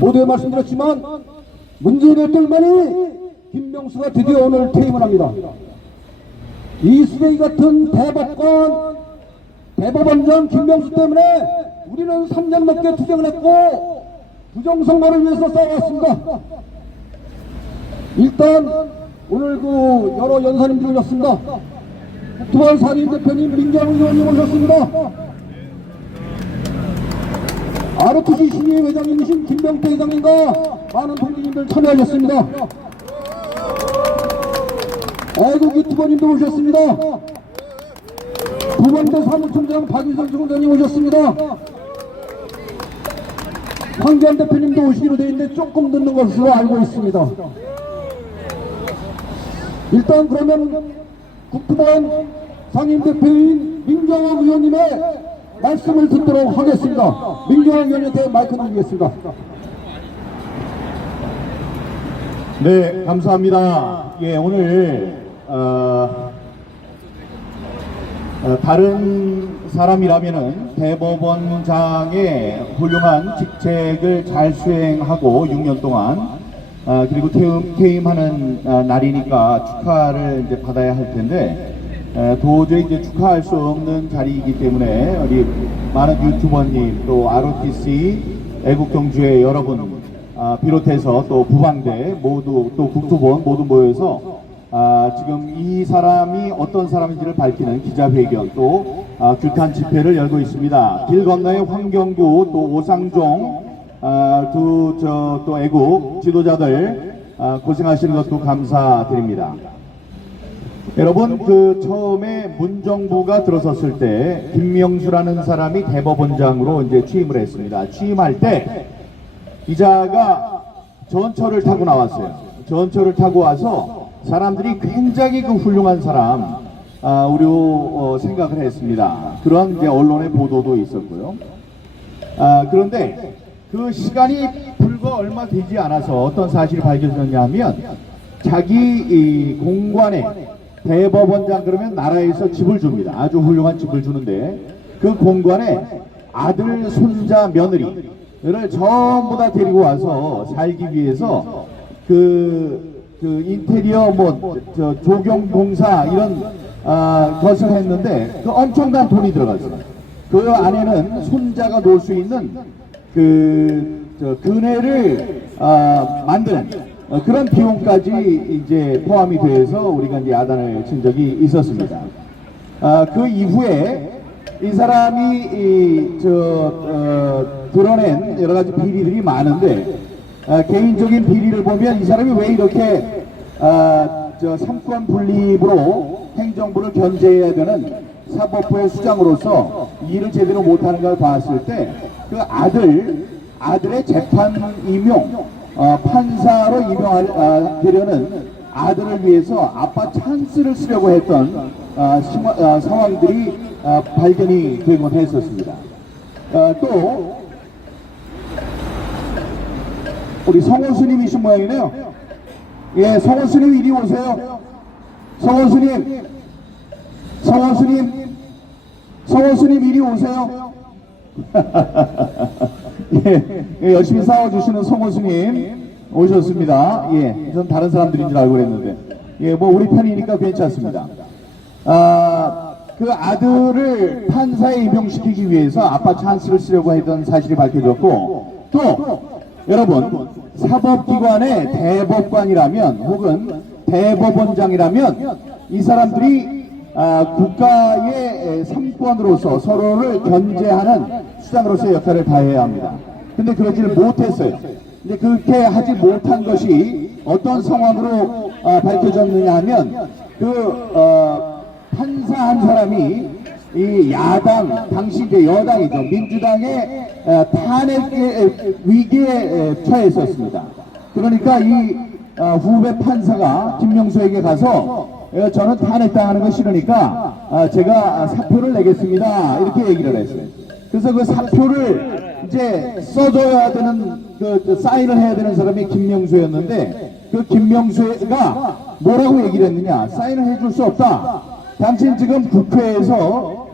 모두에 말씀드렸지만 문재인 대통령만이 김명수가 드디어 오늘 퇴임을 합니다. 이 쓰레기 같은 대법원장 김명수 때문에 우리는 3년 넘게 투쟁을 했고 부정선거를 위해서 싸워왔습니다. 일단 오늘 여러 연사님들이 오셨습니다. 국토반 산인 대표님, 민경훈 의원님 오셨습니다. ROTC 신예 회장님이신 김병태 회장님과 많은 동지님들 참여하셨습니다. 애국 유튜버님도 오셨습니다. 부방대 사무총장 박인선 총장님 오셨습니다. 황교안 대표님도 오시기로 되어 있는데 조금 늦는 것으로 알고 있습니다. 일단 그러면 국토반 상임대표인 민경원 의원님의 말씀을 듣도록 하겠습니다. 민경원 의원님한테 마이크 드리겠습니다. 네, 감사합니다. 예, 오늘 다른 사람이라면은 대법원장의 훌륭한 직책을 잘 수행하고 6년 동안 그리고 퇴임하는 날이니까 축하를 이제 받아야 할 텐데 도저히 이제 축하할 수 없는 자리이기 때문에 우리 많은 유튜버님 또 ROTC 애국경주의 여러분 비롯해서 또 부방대 모두 또 국토본 모두 모여서 지금 이 사람이 어떤 사람인지를 밝히는 기자회견 또 규탄 집회를 열고 있습니다. 길 건너에 황경구 또 오상종 또 애국 지도자들 고생하시는 것도 감사드립니다. 여러분 처음에 문정부가 들어섰을 때 김명수라는 사람이 대법원장으로 이제 취임을 했습니다. 취임할 때 기자가 전철을 타고 나왔어요. 전철을 타고 와서 사람들이 굉장히 훌륭한 사람 우려 생각을 했습니다. 그런 이제 언론의 보도도 있었고요. 그런데 그 시간이 불과 얼마 되지 않아서 어떤 사실이 밝혀졌냐 하면 자기 이 공관에 대법원장 그러면 나라에서 집을 줍니다. 아주 훌륭한 집을 주는데 그 공관에 아들, 손자, 며느리를 전부 다 데리고 와서 살기 위해서 그 인테리어 조경공사 이런 것을 했는데 그 엄청난 돈이 들어갔어요. 그 안에는 손자가 놀 수 있는 그네를 만드는 그런 비용까지 이제 포함이 돼서 우리가 이제 야단을 친 적이 있었습니다. 그 이후에 이 사람이 드러낸 여러 가지 비리들이 많은데 개인적인 비리를 보면 이 사람이 왜 이렇게 삼권 분립으로 행정부를 견제해야 되는 사법부의 수장으로서 일을 제대로 못하는 걸 봤을 때 그 아들의 재판 임용 판사로 임명되려는 아들을 위해서 아빠 찬스를 쓰려고 했던 상황들이 발견이 되곤 했었습니다. 또 우리 성호스님이신 모양이네요. 예, 성호스님 이리 오세요. 성호스님 이리 오세요. 예, 열심히 싸워주시는 성호스님 오셨습니다. 예, 전 다른 사람들인 줄 알고 그랬는데, 예, 뭐 우리 편이니까 괜찮습니다. 그 아들을 판사에 임용시키기 위해서 아빠 찬스를 쓰려고 했던 사실이 밝혀졌고, 또 여러분 사법기관의 대법관이라면 혹은 대법원장이라면 이 사람들이 국가의 삼권으로서 서로를 견제하는 수장으로서의 역할을 다해야 합니다. 근데 그러지를 못했어요. 근데 그렇게 하지 못한 것이 어떤 상황으로 밝혀졌느냐 하면 판사 한 사람이 이 야당, 당시 이제 여당이죠. 민주당의 탄핵 위기에 처했었습니다. 그러니까 이 후배 판사가 김명수에게 가서 저는 탄핵당하는 거 싫으니까 제가 사표를 내겠습니다. 이렇게 얘기를 했어요. 그래서 그 사표를 이제 써줘야 되는 사인을 해야 되는 사람이 김명수였는데 그 김명수가 뭐라고 얘기를 했느냐. 사인을 해줄 수 없다. 당신 지금 국회에서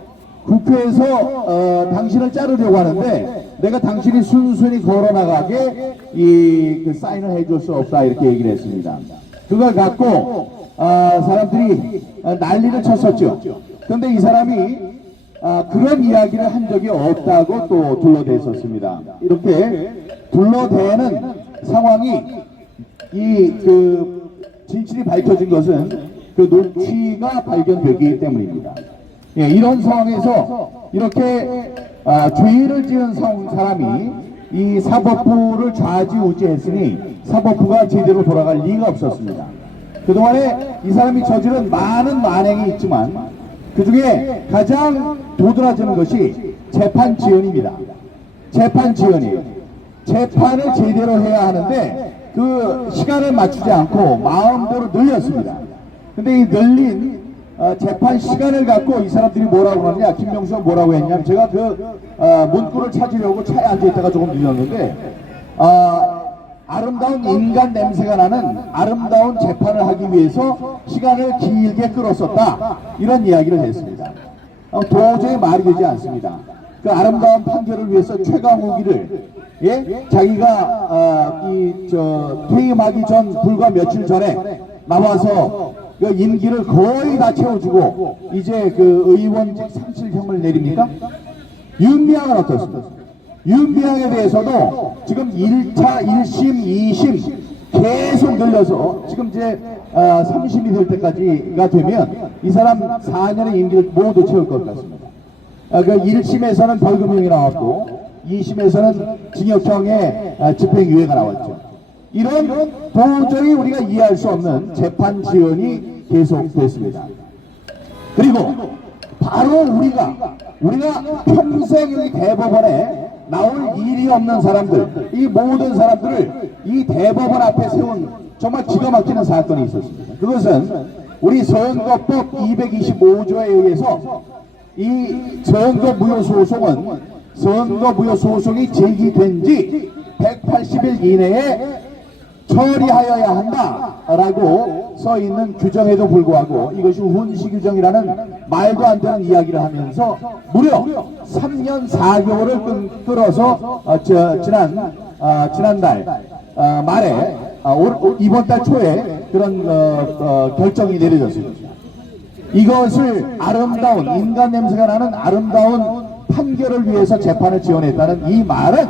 당신을 자르려고 하는데 내가 당신이 순순히 걸어나가게 그 사인을 해줄 수 없다 이렇게 얘기를 했습니다. 그걸 갖고 사람들이 난리를 쳤었죠. 그런데 이 사람이 그런 이야기를 한 적이 없다고 또 둘러댔었습니다. 이렇게 둘러대는 상황이 그 진실이 밝혀진 것은 그 녹취가 발견되기 때문입니다. 예, 이런 상황에서 이렇게 죄를 지은 사람이 이 사법부를 좌지우지했으니 사법부가 제대로 돌아갈 리가 없었습니다. 그동안에 이 사람이 저지른 많은 만행이 있지만 그 중에 가장 도드라지는 것이 재판 지연입니다. 재판 지연이. 재판을 제대로 해야 하는데 그 시간을 맞추지 않고 마음대로 늘렸습니다. 근데 이 늘린 재판 시간을 갖고 이 사람들이 뭐라고 하느냐, 김명수가 뭐라고 했냐면, 제가 그 문구를 찾으려고 차에 앉아있다가 조금 늦었는데 아름다운 인간 냄새가 나는 아름다운 재판을 하기 위해서 시간을 길게 끌었었다, 이런 이야기를 했습니다. 도저히 말이 되지 않습니다. 그 아름다운 판결을 위해서 최강욱이를 자기가 퇴임하기 전 불과 며칠 전에 나와서 그 임기를 거의 다 채워주고 이제 그 의원직 상실형을 내립니까? 윤미향은 어떻습니까? 윤미향에 대해서도 지금 1차, 1심, 2심 계속 늘려서 지금 이제 3심이 될 때까지가 되면 이 사람 4년의 임기를 모두 채울 것 같습니다. 그 1심에서는 벌금형이 나왔고 2심에서는 징역형의 집행유예가 나왔죠. 이런 도저히 우리가 이해할 수 없는 재판 지연이 계속됐습니다. 그리고 바로 우리가 평생 이 대법원에 나올 일이 없는 사람들, 이 모든 사람들을 이 대법원 앞에 세운 정말 기가 막히는 사건이 있었습니다. 그것은 우리 선거법 225조에 의해서 이 선거무효소송이 제기된 지 180일 이내에 처리하여야 한다라고 써있는 규정에도 불구하고 이것이 훈시 규정이라는 말도 안 되는 이야기를 하면서 무려 3년 4개월을 끌어서 지난달 말에 이번 달 초에 그런 결정이 내려졌습니다. 이것을 아름다운 인간 냄새가 나는 아름다운 판결을 위해서 재판을 지원했다는 이 말은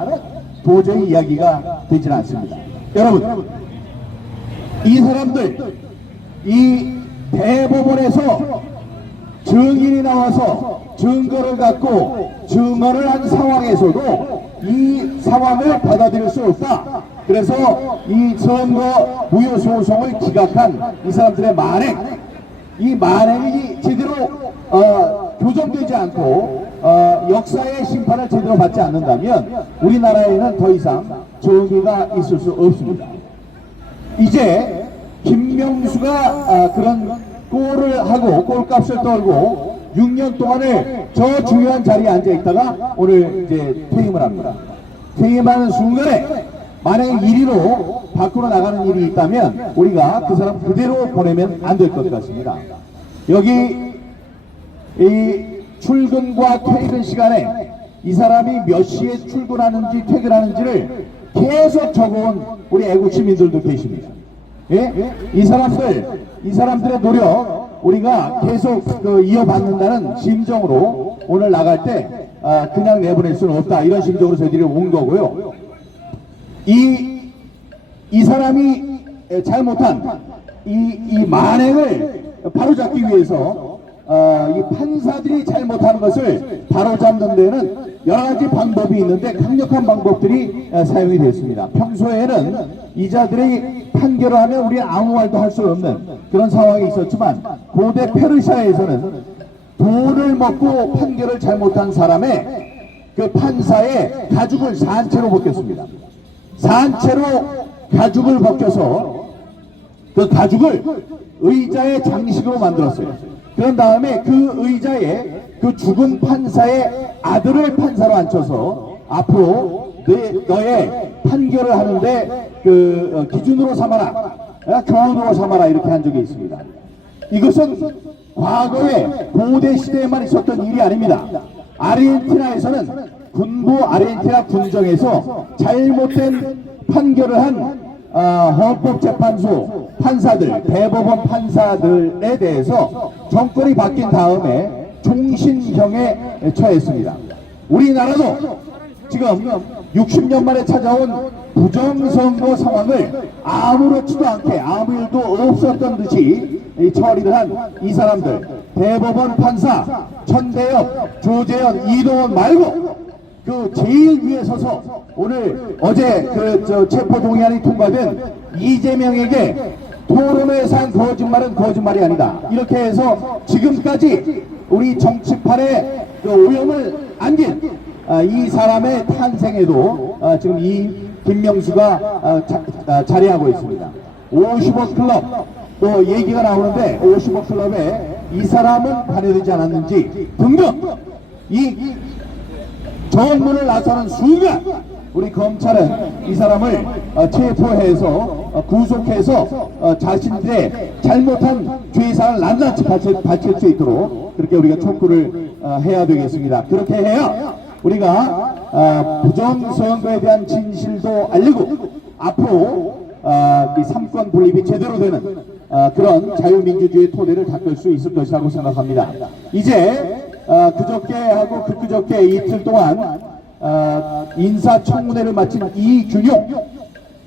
도저히 이야기가 되질 않습니다. 여러분, 이 사람들, 이 대법원에서 증인이 나와서 증거를 갖고 증언을 한 상황에서도 이 상황을 받아들일 수 없다. 그래서 이 선거 무효 소송을 기각한 이 사람들의 만행, 이 만행이 제대로 교정되지 않고 역사의 심판을 제대로 받지 않는다면 우리나라에는 더 이상 정의가 있을 수 없습니다. 이제 김명수가 그런 꼴을 하고 꼴값을 떨고 6년 동안을 저 중요한 자리에 앉아 있다가 오늘 이제 퇴임을 합니다. 퇴임하는 순간에 만약에 1위로 밖으로 나가는 일이 있다면 우리가 그 사람 그대로 보내면 안 될 것 같습니다. 여기 이 출근과 퇴근 시간에 이 사람이 몇 시에 출근하는지 퇴근하는지를 계속 적어온 우리 애국 시민들도 계십니다. 예? 이 사람들의 노력 우리가 계속 이어받는다는 심정으로 오늘 나갈 때 그냥 내보낼 수는 없다, 이런 심정으로 저희들이 온 거고요. 이 사람이 잘못한 이 만행을 바로잡기 위해서 이 판사들이 잘못하는 것을 바로잡는 데는 여러 가지 방법이 있는데 강력한 방법들이 사용이 됐습니다. 평소에는 이자들이 판결을 하면 우리 아무 말도 할 수 없는 그런 상황이 있었지만 고대 페르시아에서는 돈을 먹고 판결을 잘못한 사람의 그 판사의 가죽을 산채로 벗겼습니다. 산채로 가죽을 벗겨서 그 가죽을 의자의 장식으로 만들었어요. 그런 다음에 그 의자에 그 죽은 판사의 아들을 판사로 앉혀서 앞으로 너의 판결을 하는데 그 기준으로 삼아라, 교훈으로 삼아라, 이렇게 한 적이 있습니다. 이것은 과거에 고대 시대에만 있었던 일이 아닙니다. 아르헨티나에서는 군부 아르헨티나 군정에서 잘못된 판결을 한 헌법재판소 판사들, 대법원 판사들에 대해서 정권이 바뀐 다음에 종신형에 처했습니다. 우리나라도 지금 60년 만에 찾아온 부정선거 상황을 아무렇지도 않게 아무 일도 없었던 듯이 처리를 한 이 사람들, 대법원 판사 천대엽, 조재현, 이동원 말고 그 제일 위에 서서 오늘 어제 체포동의안이 통과된 이재명에게 토론회에서 한 거짓말은 거짓말이 아니다, 이렇게 해서 지금까지 우리 정치판에 오염을 안긴 이 사람의 탄생에도 지금 이 김명수가 자리하고 있습니다. 50억 클럽 또 얘기가 나오는데 50억 클럽에 이 사람은 반영되지 않았는지 등등 이 정문을 나서는 순간 우리 검찰은 이 사람을 체포해서 구속해서 자신들의 잘못한 죄사를 낱낱이 밝힐 수 있도록 그렇게 우리가 촉구를 해야 되겠습니다. 그렇게 해야 우리가 부정선거에 대한 진실도 알리고 앞으로 이 삼권 분립이 제대로 되는 그런 자유민주주의 토대를 닦을 수 있을 것이라고 생각합니다. 이제 그저께하고 그저께 이틀 동안 인사청문회를 마친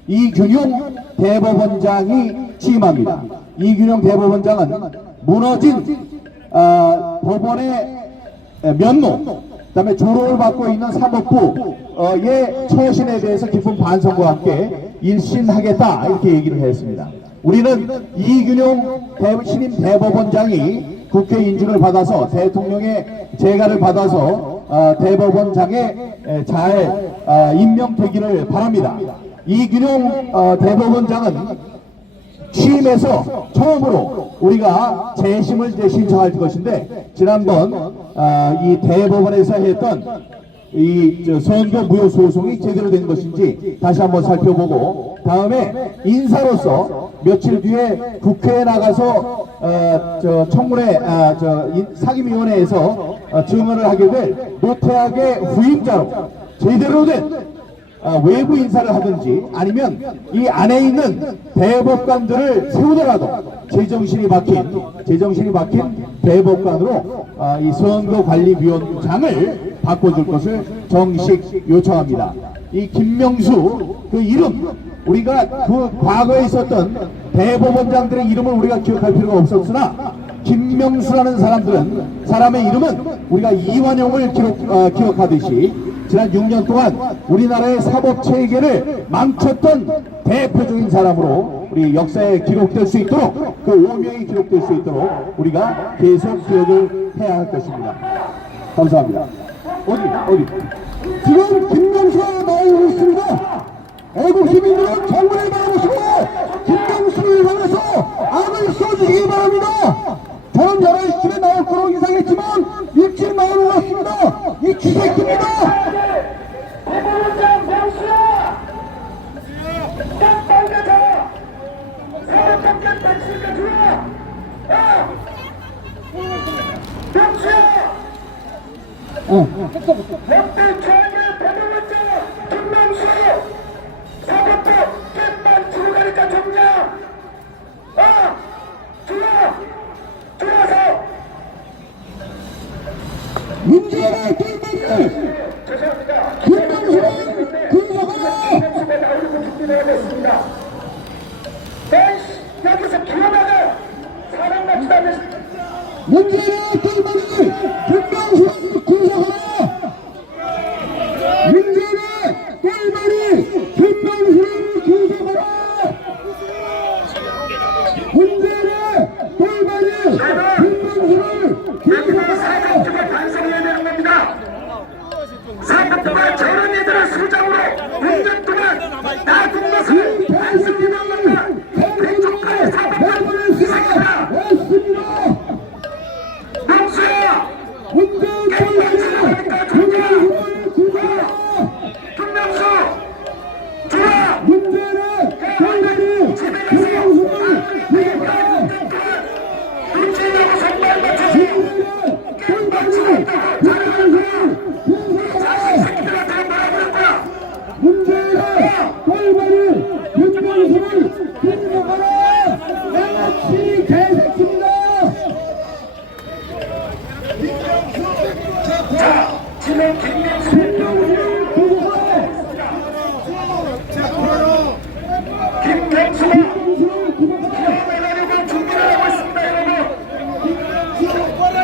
이균용 대법원장이 취임합니다. 이균용 대법원장은 무너진 법원의 면목, 그다음에 조롱을 받고 있는 사법부의 처신에 대해서 깊은 반성과 함께 일신하겠다, 이렇게 얘기를 했습니다. 우리는 이균용 신임 대법원장이 국회 인준을 받아서 대통령의 재가를 받아서 대법원장에 잘 임명되기를 바랍니다. 이균용 대법원장은 취임해서 처음으로 우리가 재심을 신청할 것인데, 지난번 이 대법원에서 했던 이 선거 무효 소송이 제대로 된 것인지 다시 한번 살펴보고, 다음에 인사로서 며칠 뒤에 국회에 나가서 청문회 상임위원회에서 증언을 하게 될 노태악의 후임자로 제대로 된 외부 인사를 하든지, 아니면 이 안에 있는 대법관들을 세우더라도 제정신이 박힌 대법관으로 이 선거관리위원장을 바꿔줄 것을 정식 요청합니다. 이 김명수 그 이름, 우리가 그 과거에 있었던 대법원장들의 이름을 우리가 기억할 필요가 없었으나, 김명수라는 사람의 이름은 우리가 이완용을 기억하듯이 지난 6년 동안 우리나라의 사법체계를 망쳤던 대표적인 사람으로 우리 역사에 기록될 수 있도록, 그 오명이 기록될 수 있도록 우리가 계속 기억을 해야 할 것입니다. 감사합니다. 어디? 지금 김명수가 나오고 있습니다. 애국 시민들은 정문에 나오시고 김명수를 향해서 악을 써주시기 바랍니다. 저는 11시쯤에 나올 거로 예상했지만 일찍 나오는 것 같습니다. 이 쥐새끼입니다. 대법원장 명수야! 딱 빨개져! 사법장관 당신과 들어와! 명수야! 역대 최악의 대법원장 김명수! 사법부 깻만 들어가니까 정리야! 들어와서! 문제의 땡땡이 죄송합니다. 김명수는 근서가 집에 나오려고 준비되어 있습니다. 여기서 기어나가! 사람 납치다면서! 문제의 땡땡이 김명수는 근서가 문제의 땡땡이 김명수는 근서가 문제의 땡땡이 여기서 사법부가 반성해야 되는 겁니다. 사법부가 저런 애들을 수장으로 6년 동안 놔둔 것을 반성해야 되는 겁니다. 대중까지 사법부를 수사해라. 명수야! 김경수가 김경수를 구속하라. 해가지고 준비를 하고 있습니다, 여러분.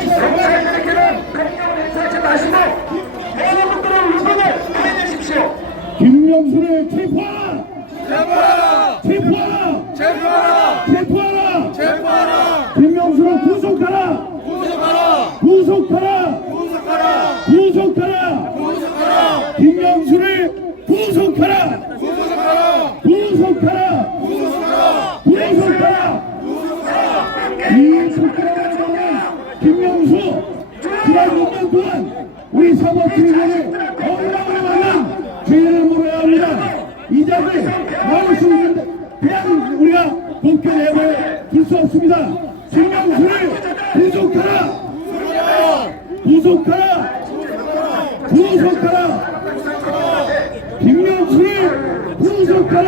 경찰들에게는 공격을 행사하지 마시고 여러분들의 의견을 해내십시오. 김경수를 체포하라. 체포하라. 체포하라! 체포하라. 체포하라! 김경수를 구속하라. 구속하라! 구속하라. 구속하라! 구속하라. 구속하라! 김경수를 구속하라. 구속하라! 구속하라. 구속하라! 구속하라. 이 부끄러운 김경수 지난 6년 동안 우리 사법팀을 엉망으로 만든 죄를 물어야 합니다. 이 자들 나올 수 있는데 그냥 우리가 복귀내버려 둘 수 없습니다. 김경수를 구속하라. 구속하라. 구속하라. 김경수를 구속하라.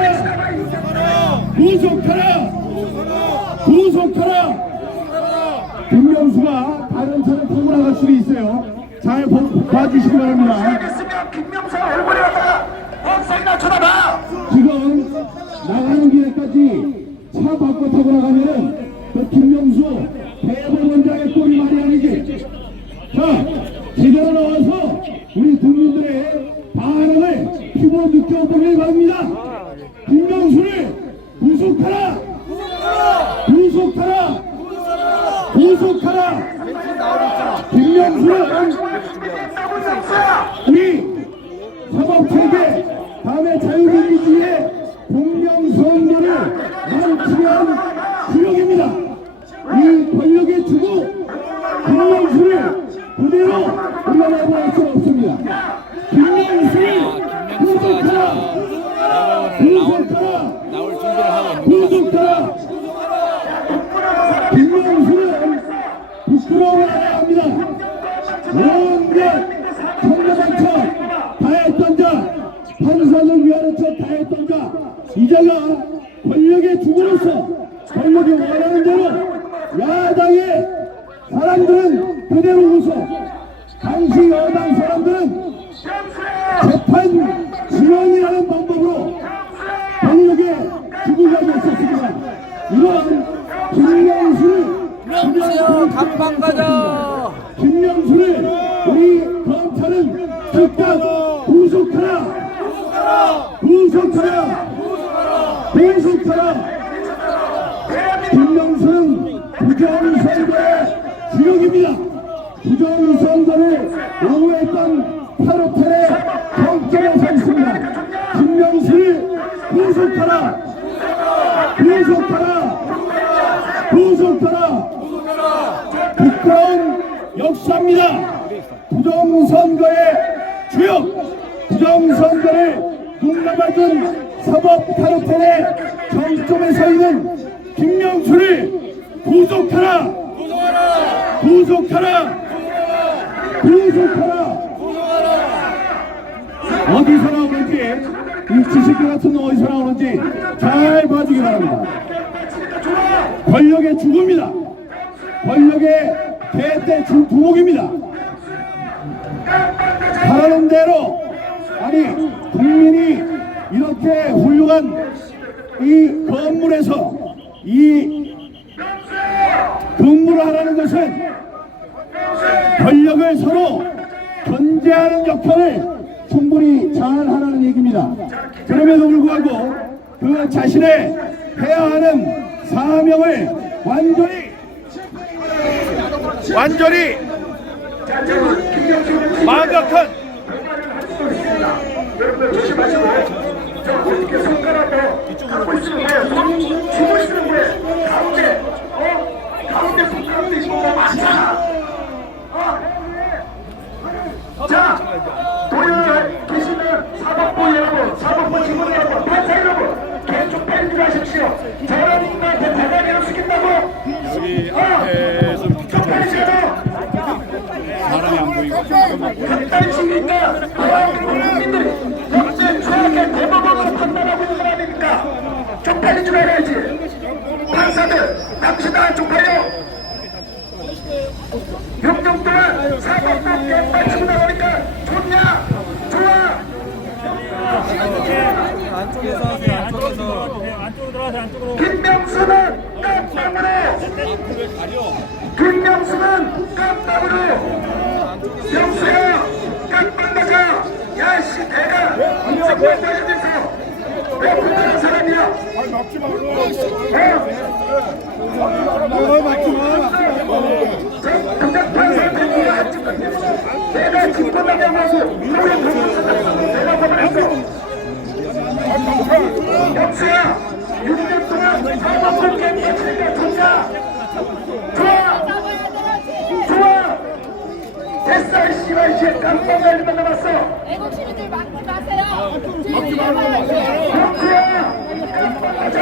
구속하라. 구속하라. 김경수가 다른 차를 타고 나갈 수도 있어요. 잘 봐주시기 바랍니다. 알겠으면 김명수 얼굴에 갖다가 억상이나 쳐다봐. 지금 나가는 길에까지 차 바꿔 타고 나가면은 그 김명수 대법원장의 꼴이 말이 아니지. 자, 제대로 나와서 우리 국민들의 반응을 피부로 느껴보길 바랍니다. 김명수를 구속하라. 구속하라. 구속하라. 김명수는 우리 사법체계 다음에 자유민주주의의 공명선거를 망치한 구역입니다. 이 권력의 주구 김명수를 그대로 우리가 내보낼 수 없습니다. 김명수를 구속하라. 구속하라. 구속하라. 김명수는 부끄러워해야 합니다. 온갖 청렴한 척 다 했던 자, 판사를 위하는 척 다 했던 자, 이제가 권력의 주구로서 권력이 원하는 대로 야당의 사람들은 그대로 웃어, 당시 여당 사람들은 재판 지원이라는 방법으로 권력의 주구가 됐었습니다. 이런 김명수를 감방 가자! 김명수를 우리 검찰은 즉각 구속하라. 구속하라. 구속하라. 김명수는 부정선거의 주역입니다. 부정선거를 옹호했던 8.5텔의 경찰에 서 있습니다. 김명수를 구속하라. 구속하라. 구속하라. 부끄러운 역사입니다. 부정선거의 주역, 부정선거를 눈감아준 사법 카르텔의 정점에 서 있는 김명수를 구속하라. 구속하라. 구속하라. 어디서 나오는지, 이 지식들 같은 놈 어디서 나오는지 잘 봐주기 바랍니다. 권력의 죽음이다. 권력의 대대 두목입니다. 바라는 대로, 아니 국민이 이렇게 훌륭한 이 건물에서 이 근무를 하라는 것은 권력을 서로 견제하는 역할을 충분히 잘 하라는 얘기입니다. 그럼에도 불구하고 그 자신의 해야 하는 사명을 완전히 망각한 여러분들 조심하시고 저 어떻게 손가락으로 갖고 있으면 왜 주무시는 왜 가운데 손가락도 있고 뭐 많잖아. 자, 도에 계시는 사법부 여러분, 사법부 직원 여러분, 판사 여러분, 계속 팬들 하십시오. 저런 인간한테 대단히를 시킨다고 여기 앞에서 비켜줘야지. 사람이 안 보이고 극단식이니까 국민들이 역대 최악의 대법원으로 판단하고 있는 거 아닙니까? 쪽팔리 줄 알아야지. 판사들 당신들 쪽팔려. 6년 동안 사법부 깽판 치고 나가니까 좋냐? 좋아. 안쪽에서 하세요. 안쪽에서. 김명수는 깜빵으로 김명수는 깜빵으로 명수야 깜빵 나가 야씨 내가 정권에 대해서 왜 불편한 사람이야 내가 집권하냐고 내가 법을했어 영수야 6년 동안 사법을 깼으니까 좋다 좋아 됐어 씨발 이제 깜빡 날리만 남았어 애국 시민들 막지 마세요. 영수야 깜빡 가자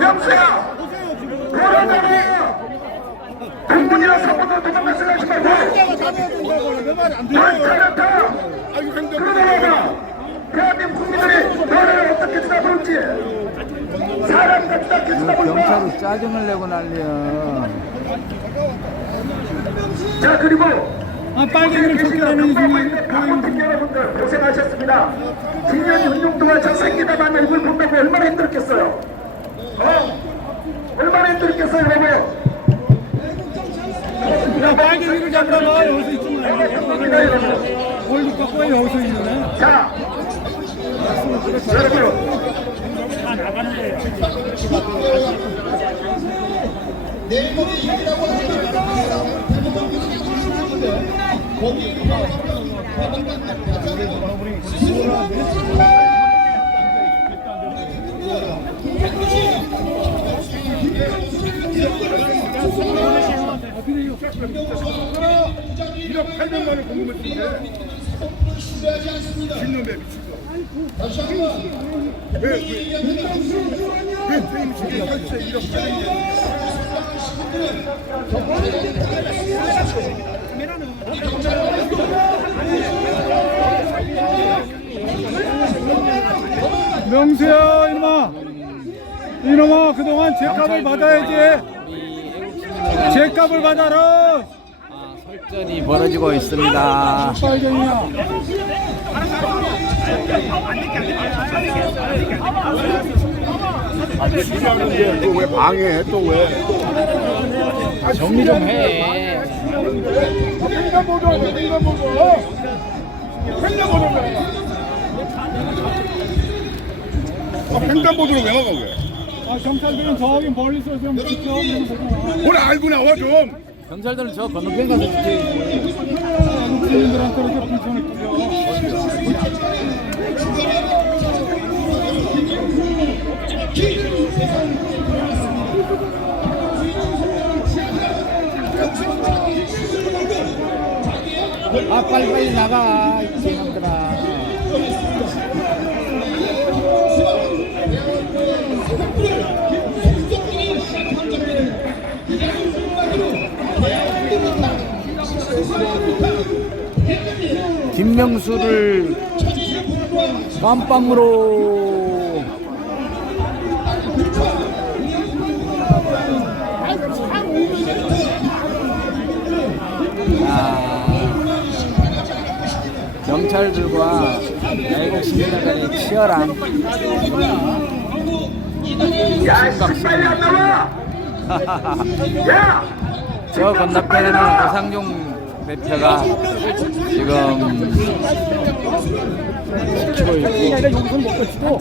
영수야 돌아가라 공문이랑 사법으로 도망갔을 하지 말고 널 살렸다 그러다가 대한민국 국민들이 너를 어떻게 쳐다볼지 사람같이 어떻게 쳐다볼까 경찰이 짜증을 내고 난리야. 자 그리고 빨갱이를 쫓겨내는 강원팀 여러분들 고생하셨습니다. 2년 6년 동안 저 새끼들만 얼굴 본다고 얼마나 힘들었겠어요. 얼마나 힘들었겠어요 여러분. 야, 빨갱이를 잡아봐. 여기서 있지 마. 월드 컵에 여기서 있네. 자 여러분 명수야, 이놈아, 그동안 죄값을 받아야지. 죄값을 받아라. 설전이 벌어지고 있습니다. 빨갱이야. 왜 방해해 또 왜? 정리 좀 해. 횡단보도 횡단보도로 왜 나가 왜? 경찰들은 저기 멀리서 좀 지켜. 뭘 알고 나와 좀. 경찰들은 저 건너편 가서 지켜야지. 국민들한테 이렇게 불편을 끼려. 빨리 나가, 이 사람들아. 김명수를 깜빵으로. 경찰들과 애국 시민들 간의 치열한 야씨 빨리 안 나와 야 저 건너편에는 오상종 대표가 지금 지키고 있고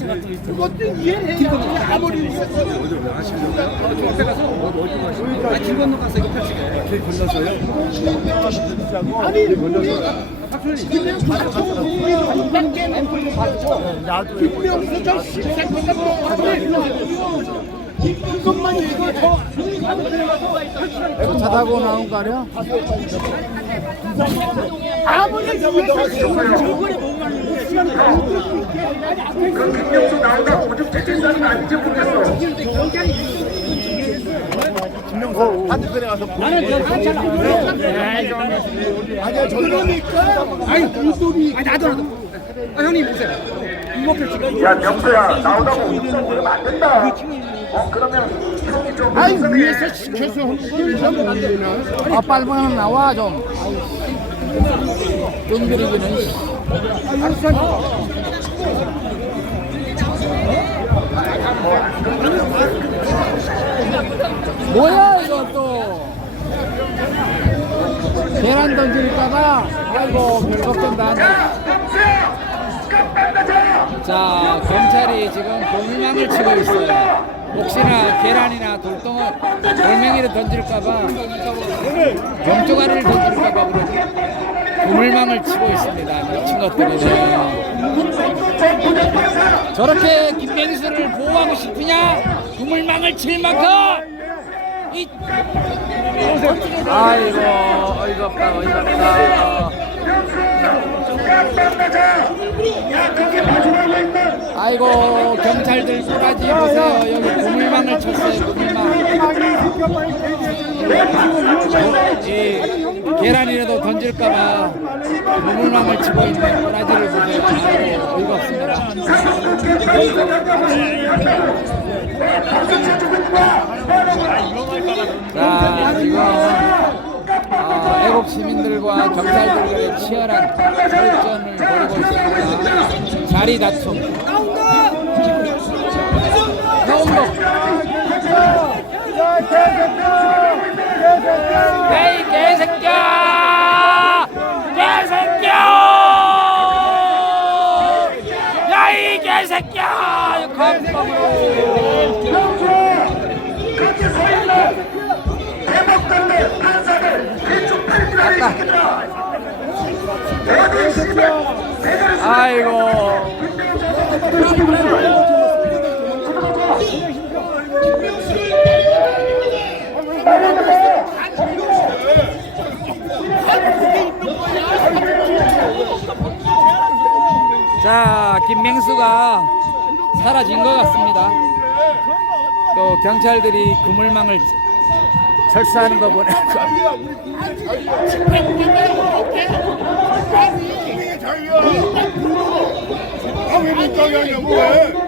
차 타고 나온 거 아니야? 그 김명수 나온다고 오죽 퇴진사는 아닌지 모르겠어 반대편에 가서 아니야 저러니까 아니 물소리 나도 형님 보세요 야 명수야 나오다고 오죽 그러면 안 된다 그러면 형이 좀 아니 위에서 시켜서 빨리 나와 좀. 뜸들이기는. 아이고 별걱된다. 자 경찰이 지금 고물망을 치고 있어요. 혹시나 계란이나 돌멩이를 던질까봐 병조가를 던질까봐 그러지 고물망을 치고 있습니다. 미친 것들이네. 저렇게 김맹수를 보호하고 싶으냐? 고물망을 칠 만큼 아이고 어이가 없다 어이가 없다. 아이고 경찰들 꼬라지 보세요. 여기 고물망을 쳤어요. 고물망. 이 계란이라도 던질까봐 고물망을 치고 있는 꼬라지를 보세요. 아이고 어이가 없습니다. 자 지금 애국 시민들과 경찰들과의 치열한 설전을 벌이고 있습니다. 자리 다툼. 에이 개새끼야! 개새끼야! 야이 개새끼야! 그렇게 서 있는 대법관들, 판사들, 대충 팔기를 시킨다. 어디 씨발 대가리 아이고. 자, 김맹수가 사라진 것 같습니다. 또 경찰들이 그물망을 철수하는 거 보내. 왜 못 가게 하냐고 왜?